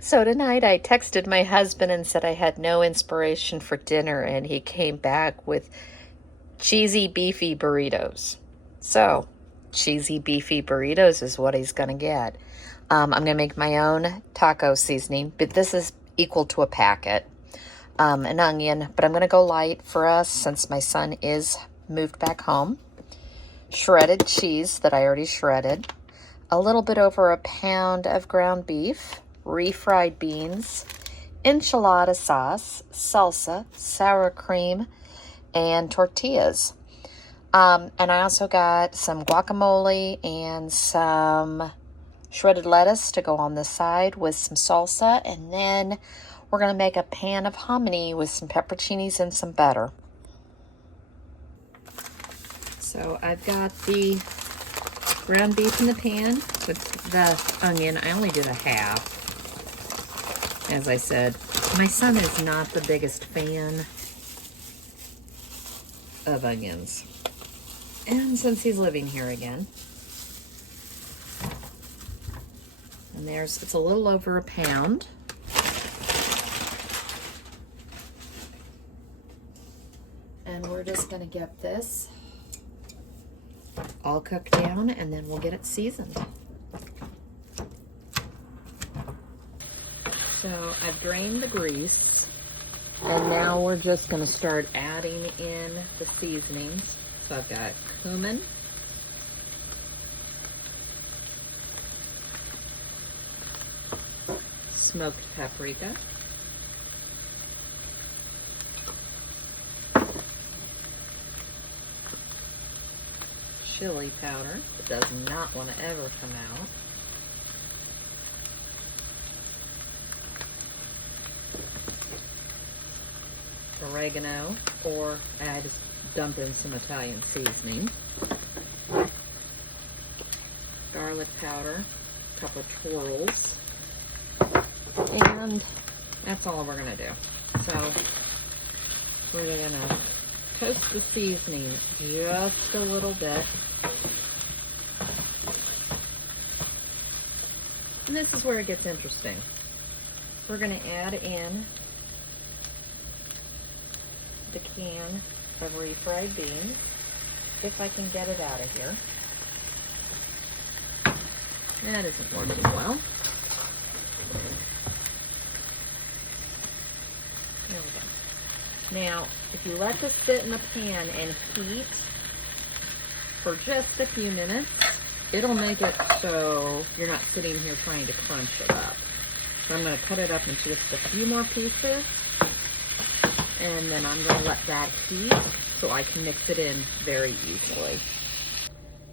So tonight I texted my husband and said I had no inspiration for dinner, and he came back with cheesy beefy burritos. So, cheesy beefy burritos is what he's going to get. I'm going to make my own taco seasoning, but this is equal to a packet. An onion, but I'm going to go light for us since my son is moved back home. Shredded cheese that I already shredded. A little bit over a pound of ground beef. Refried beans. Enchilada sauce. Salsa. Sour cream. And tortillas. And I also got some guacamole and some shredded lettuce to go on the side with some salsa. And then we're going to make a pan of hominy with some pepperoncinis and some butter. So I've got the ground beef in the pan with the onion. I only did a half. As I said, my son is not the biggest fan of onions. And since he's living here again, and it's a little over a pound. And we're just going to get this all cooked down, and then we'll get it seasoned. So I've drained the grease, and now we're just going to start adding in the seasonings. So I've got cumin, smoked paprika, chili powder that does not want to ever come out, oregano, or I just dump in some Italian seasoning, garlic powder, a couple twirls, and that's all we're going to do. So we're going to toast the seasoning just a little bit. And this is where it gets interesting. We're going to add in the can of refried beans, if I can get it out of here. That isn't working well. There we go. Now, if you let this sit in the pan and heat for just a few minutes, it'll make it so you're not sitting here trying to crunch it up. So I'm going to cut it up into just a few more pieces, and then I'm going to let that heat so I can mix it in very easily.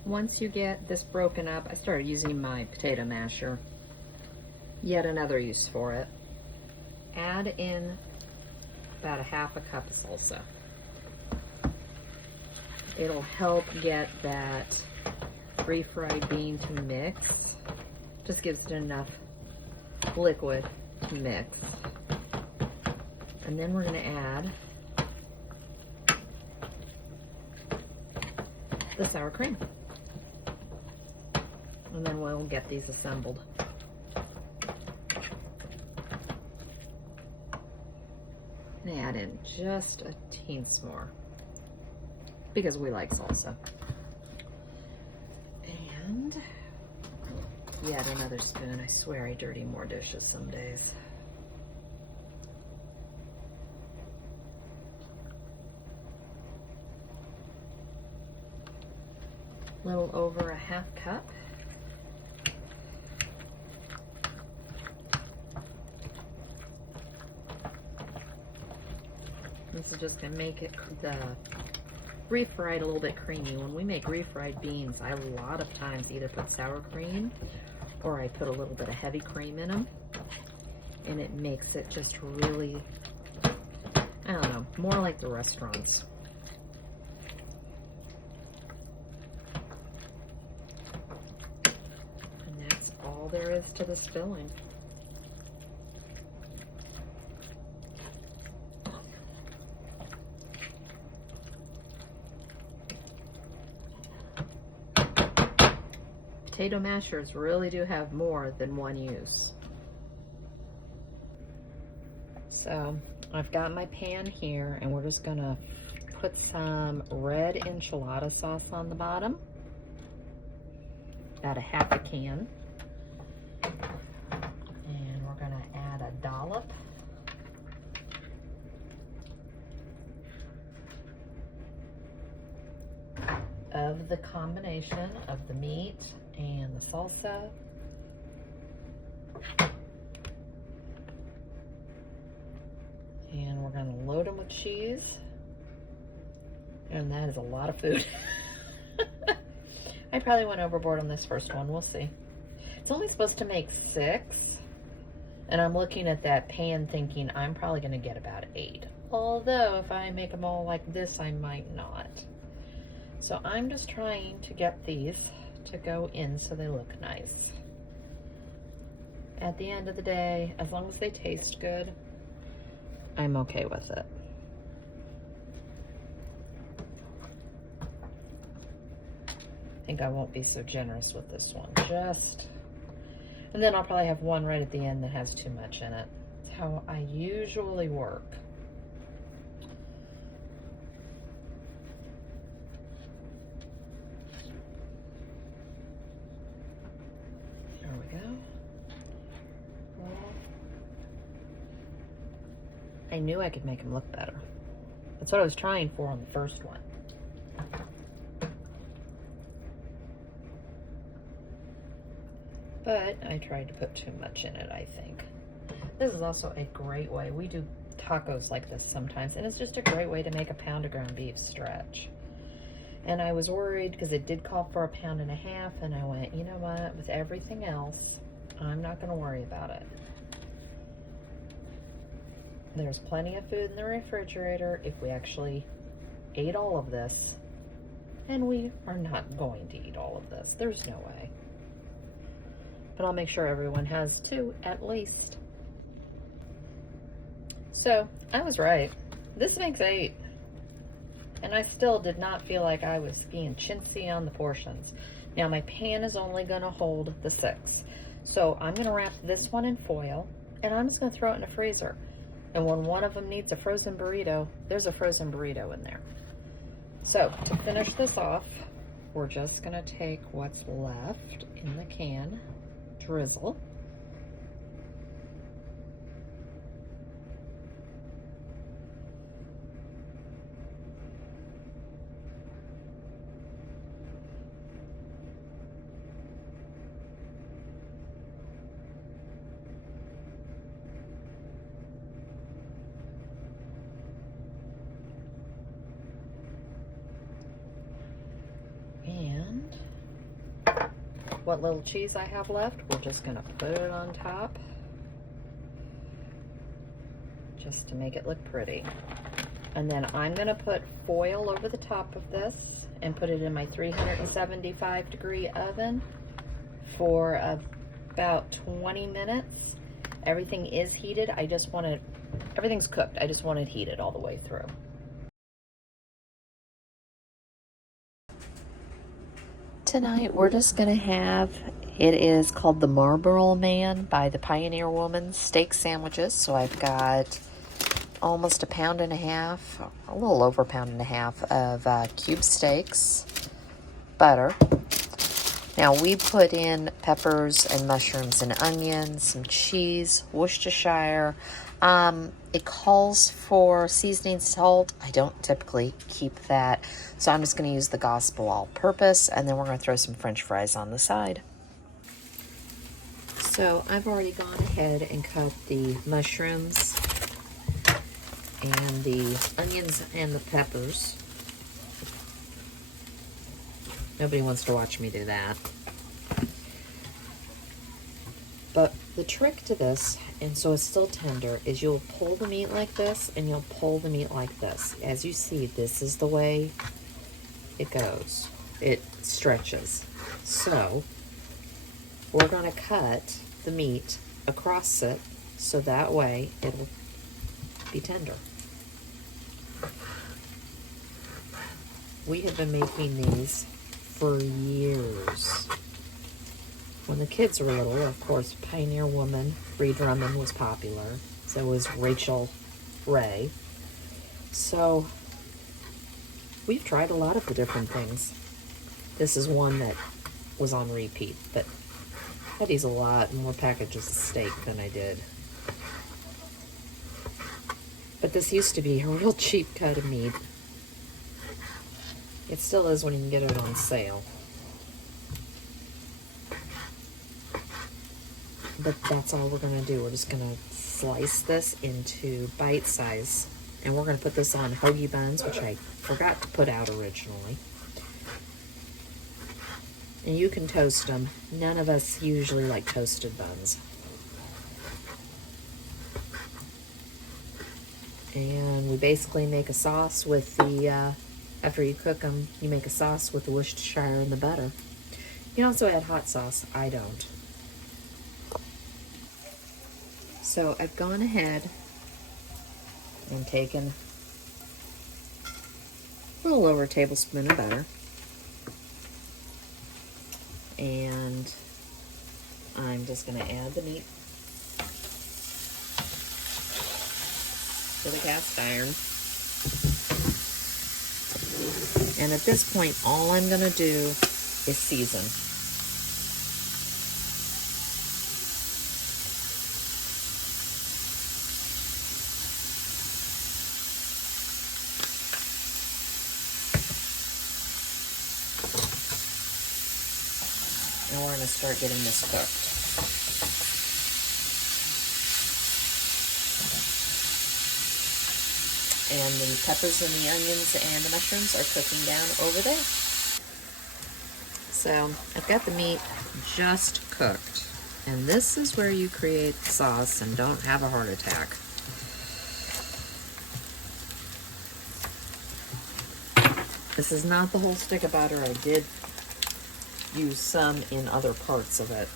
Once you get this broken up, I started using my potato masher. Yet another use for it. Add in about a half a cup of salsa. It'll help get that refried bean to mix. Just gives it enough liquid to mix. And then we're going to add the sour cream. And then we'll get these assembled. And add in just a teensy more, because we like salsa. And yet another spoon. I swear I dirty more dishes some days. A little over a half cup. This is just going to make it the refried a little bit creamy. When we make refried beans, I a lot of times either put sour cream or I put a little bit of heavy cream in them, and it makes it just really, I don't know, more like the restaurants. And that's all there is to this filling. Potato mashers really do have more than one use. So I've got my pan here, and we're just gonna put some red enchilada sauce on the bottom. About a half a can. And we're gonna add a dollop of the combination of the meat and the salsa. And we're going to load them with cheese. And that is a lot of food. I probably went overboard on this first one. We'll see. It's only supposed to make 6. And I'm looking at that pan thinking I'm probably going to get about 8. Although if I make them all like this, I might not. So I'm just trying to get these to go in so they look nice. At the end of the day, as long as they taste good, I'm okay with it. I think I won't be so generous with this one. And then I'll probably have one right at the end that has too much in it. That's how I usually work. There we go. Well, I knew I could make them look better. That's what I was trying for on the first one. But I tried to put too much in it, I think. This is also a great way. We do tacos like this sometimes, and it's just a great way to make a pound of ground beef stretch. And I was worried because it did call for 1.5 pounds, and I went, you know what, with everything else, I'm not going to worry about it. There's plenty of food in the refrigerator if we actually ate all of this, and we are not going to eat all of this. There's no way. But I'll make sure everyone has 2 at least. So I was right. This makes 8. And I still did not feel like I was being chintzy on the portions. Now my pan is only gonna hold the 6. So I'm gonna wrap this one in foil, and I'm just gonna throw it in the freezer. And when one of them needs a frozen burrito, there's a frozen burrito in there. So to finish this off, we're just gonna take what's left in the can, drizzle. And what little cheese I have left, we're just gonna put it on top just to make it look pretty. And then I'm gonna put foil over the top of this and put it in my 375-degree oven for about 20 minutes. Everything is heated. Everything's cooked. I just want it heated all the way through. Tonight we're just gonna have, it is called the Marlboro Man by the Pioneer Woman steak sandwiches. So I've got almost 1.5 pounds, a little over 1.5 pounds of cube steaks, butter. Now we put in peppers and mushrooms and onions, some cheese, Worcestershire. It calls for seasoning salt. I don't typically keep that, so I'm just going to use the Gospel all-purpose, and then we're going to throw some French fries on the side. So I've already gone ahead and cut the mushrooms and the onions and the peppers. Nobody wants to watch me do that. But the trick to this, and so it's still tender, is you'll pull the meat like this, and you'll pull the meat like this. As you see, this is the way it goes. It stretches. So we're going to cut the meat across it so that way it'll be tender. We have been making these for years. When the kids were little, of course, Pioneer Woman, Free Drumming was popular. So was Rachel Ray. So we've tried a lot of the different things. This is one that was on repeat, but I use a lot more packages of steak than I did. But this used to be a real cheap cut of meat. It still is when you can get it on sale. But that's all we're gonna do. We're just gonna slice this into bite size. And we're gonna put this on hoagie buns, which I forgot to put out originally. And you can toast them. None of us usually like toasted buns. And we basically make a sauce with the, after you cook them, you make a sauce with the Worcestershire and the butter. You can also add hot sauce. I don't. So I've gone ahead and taken a little over a tablespoon of butter. And I'm just going to add the meat to the cast iron. And at this point, all I'm going to do is season. And we're going to start getting this cooked. And the peppers and the onions and the mushrooms are cooking down over there. So I've got the meat just cooked. And this is where you create sauce and don't have a heart attack. This is not the whole stick of butter. I did use some in other parts of it.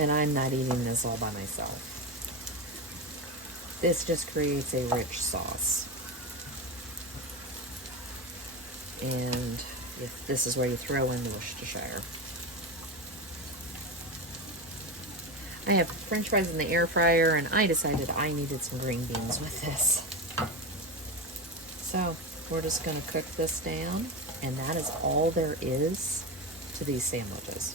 And I'm not eating this all by myself. This just creates a rich sauce. And if this is where you throw in the Worcestershire. I have French fries in the air fryer, and I decided I needed some green beans with this. So we're just going to cook this down, and that is all there is to these sandwiches.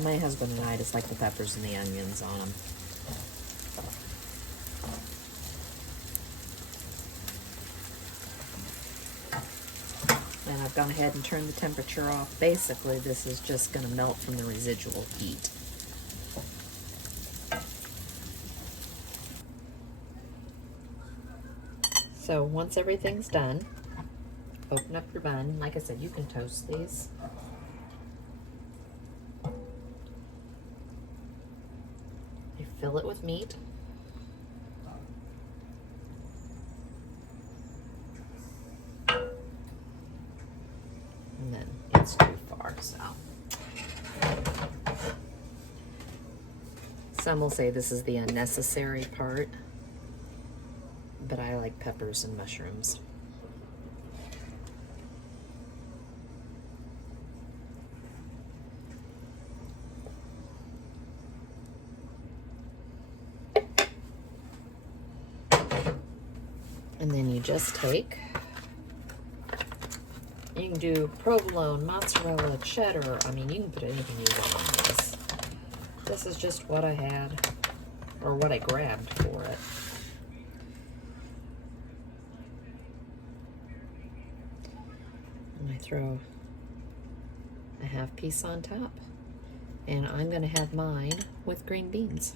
My husband and I just like the peppers and the onions on them. And I've gone ahead and turned the temperature off. Basically, this is just going to melt from the residual heat. So once everything's done, open up your bun. Like I said, you can toast these. You fill it with meat. And then it's too far, so. Some will say this is the unnecessary part, but I like peppers and mushrooms. And then you just take, you can do provolone, mozzarella, cheddar. I mean, you can put anything you want on this. This is just what I had, or what I grabbed for it. And I throw a half piece on top. And I'm going to have mine with green beans.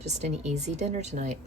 Just an easy dinner tonight.